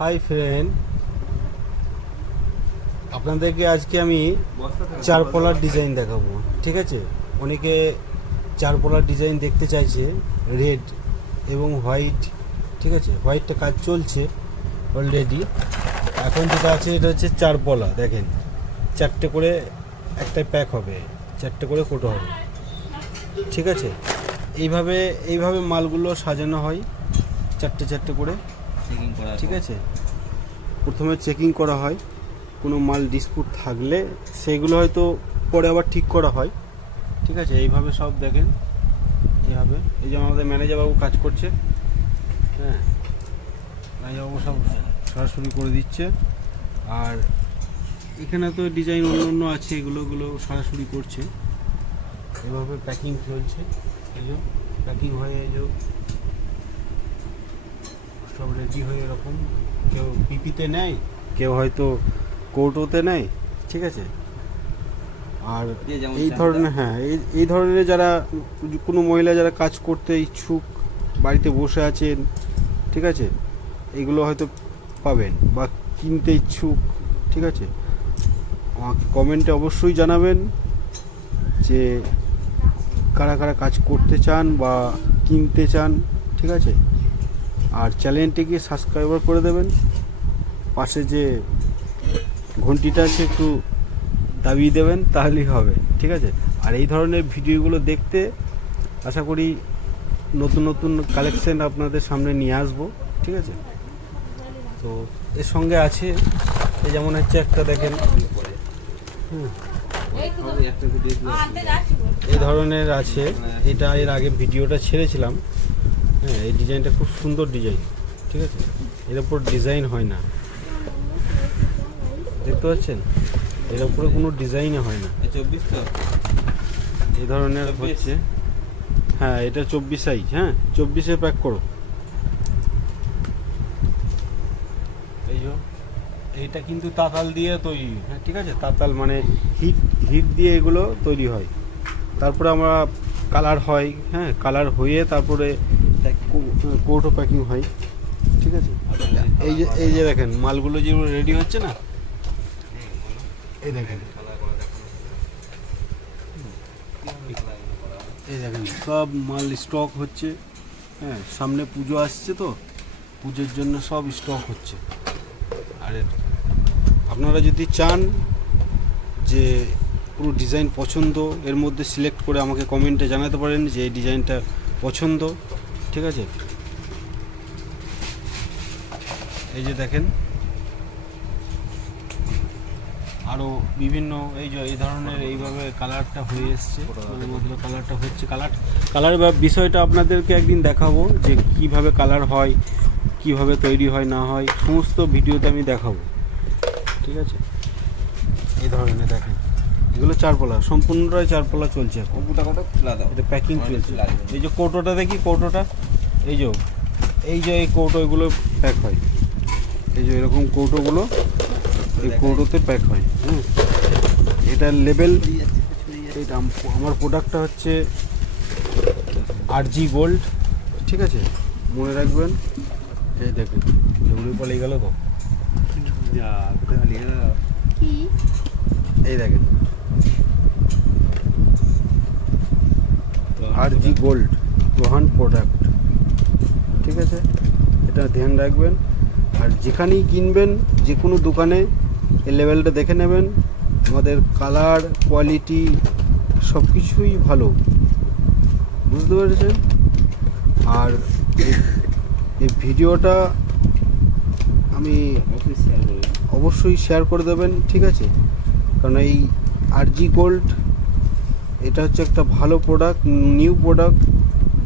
Hi friend, আপনাদেরকে আজকে আমি চারপলার ডিজাইন দেখাবো। ঠিক আছে, অনেকে চারপলার ডিজাইন দেখতে চাইছে, রেড এবং হোয়াইট। ঠিক আছে, হোয়াইটটা কাজ চলছে অলরেডি। এখন যেটা আছে এটা হচ্ছে চারপলা। দেখেন, চারটে করে একটা প্যাক হবে, চারটে করে কোটো হবে। ঠিক আছে, এইভাবে মালগুলো সাজানো হয় চারটে চারটে করে। ঠিক আছে, প্রথমে চেকিং করা হয়, কোনো মাল ডিসপুট থাকলে সেগুলো হয়তো পরে আবার ঠিক করা হয়। ঠিক আছে, এইভাবে সব দেখেন, এইভাবে। এই যে আমাদের ম্যানেজারবাবু কাজ করছে, হ্যাঁ, ম্যানেজারবাবু সব সরাসরি করে দিচ্ছে। আর এখানে তো ডিজাইন অন্য আছে, এগুলো সরাসরি করছে। এভাবে প্যাকিং চলছে, এই যে প্যাকিং হয়ে এই যে সব রেডি হয়ে এরকম, কেউ পিপিতে নেয়, কেউ হয়তো কৌটোতে নেয়। ঠিক আছে, আর এই ধরনের, হ্যাঁ, এই ধরনের যারা কোনো মহিলা যারা কাজ করতে ইচ্ছুক, বাড়িতে বসে আছেন, ঠিক আছে, এইগুলো হয়তো পাবেন, বা কিনতে ইচ্ছুক। ঠিক আছে, আমাকে কমেন্টে অবশ্যই জানাবেন যে কারা কারা কাজ করতে চান বা কিনতে চান। ঠিক আছে, আর চ্যানেলটিকে সাবস্ক্রাইবার করে দেবেন, পাশে যে ঘন্টিটা আছে একটু দাবিয়ে দেবেন, তাহলেই হবে। ঠিক আছে, আর এই ধরনের ভিডিওগুলো দেখতে আশা করি নতুন নতুন কালেকশন আপনাদের সামনে নিয়ে আসবো। ঠিক আছে, তো এর সঙ্গে আছে এই যেমন হচ্ছে একটা দেখেন, এই ধরনের আছে। এটা এর আগে ভিডিওটা ছেড়েছিলাম, হ্যাঁ, এই ডিজাইনটা খুব সুন্দর ডিজাইন। ঠিক আছে, এর উপর ডিজাইন হয় না, দেখতে পাচ্ছেন, এর উপরে কোনো ডিজাইনে হয় না। 24 তো এই ধরনের হচ্ছে, হ্যাঁ, এটা 24 সাইজ। হ্যাঁ, 24-এ প্যাক করো। এই যে এইটা কিন্তু তাতাল দিয়ে তৈরি। হ্যাঁ, ঠিক আছে, তাতাল মানে হিট দিয়ে এগুলো তৈরি হয়। তারপরে আমরা কালার হয়, হ্যাঁ, কালার হয়ে তারপরে কৌটো প্যাকিং হয়। ঠিক আছে, এই যে দেখেন মালগুলো যেগুলো রেডি হচ্ছে না, এই দেখেন, এই দেখেন সব মাল স্টক হচ্ছে। হ্যাঁ, সামনে পুজো আসছে, তো পুজোর জন্য সব স্টক হচ্ছে। আর আপনারা যদি চান যে কোনো ডিজাইন পছন্দ, এর মধ্যে সিলেক্ট করে আমাকে কমেন্টে জানাতে পারেন যে এই ডিজাইনটা পছন্দ। ঠিক আছে, এই যে দেখেন আরও বিভিন্ন এই ধরনের এইভাবে কালারটা হয়ে এসছে, মধ্যে কালারটা হচ্ছে। কালার বিষয়টা আপনাদেরকে একদিন দেখাবো যে কিভাবে কালার হয়, কিভাবে তৈরি হয় না হয়, সমস্ত ভিডিওতে আমি দেখাবো। ঠিক আছে, এই ধরনের দেখেন, এগুলো চারপলা, সম্পূর্ণটাই চারপলা চলছে এখন। এটা প্যাকিং চলছে। এই যে কৌটোটা দেখি, কৌটোটা এই যে এই কৌটো, এগুলো প্যাক হয়। এই যে এরকম কৌটোগুলো এই কৌটোতে প্যাক হয়। হ্যাঁ, এটার লেবেল, এটা আমার প্রোডাক্টটা হচ্ছে RG গোল্ড। ঠিক আছে, মনে রাখবেন। এই দেখুন, জরুরি পালিয়ে গেল তো, এই দেখেন RG গোল্ড রোহান প্রোডাক্ট। ঠিক আছে, এটা ধ্যান রাখবেন। আর যেখানেই কিনবেন, যে কোনো দোকানে এই লেভেলটা দেখে নেবেন। আমাদের কালার, কোয়ালিটি সব কিছুই ভালো, বুঝতে পেরেছেন। আর এই ভিডিওটা আমি অবশ্যই শেয়ার করে দেবেন। ঠিক আছে, কারণ এই RG গোল্ড এটা হচ্ছে একটা ভালো প্রোডাক্ট, নিউ প্রোডাক্ট।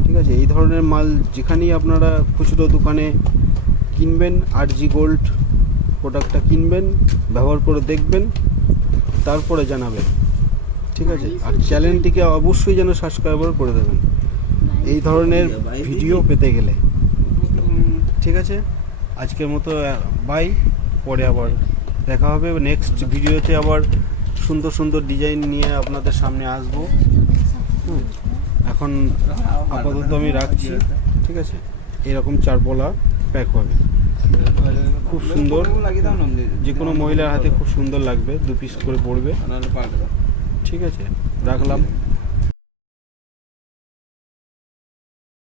ঠিক আছে, এই ধরনের মাল যেখানেই আপনারা খুচরো দোকানে কিনবেন, RG গোল্ড প্রোডাক্টটা কিনবেন, ব্যবহার করে দেখবেন, তারপরে জানাবেন। ঠিক আছে, আর চ্যানেলটিকে অবশ্যই যেন সাবস্ক্রাইবার করে দেবেন এই ধরনের ভিডিও পেতে গেলে। ঠিক আছে, আজকের মতো বাই, পরে আবার দেখা হবে নেক্সট ভিডিওতে। আবার সুন্দর সুন্দর ডিজাইন নিয়ে আপনাদের সামনে আসবো। এখন আপাতত আমি রাখছি। ঠিক আছে, এরকম চারপলা প্যাক হবে। খুব সুন্দর, যে কোনো মহিলার হাতে খুব সুন্দর লাগবে, 2 পিস করে পড়বে। ঠিক আছে, রাখলাম।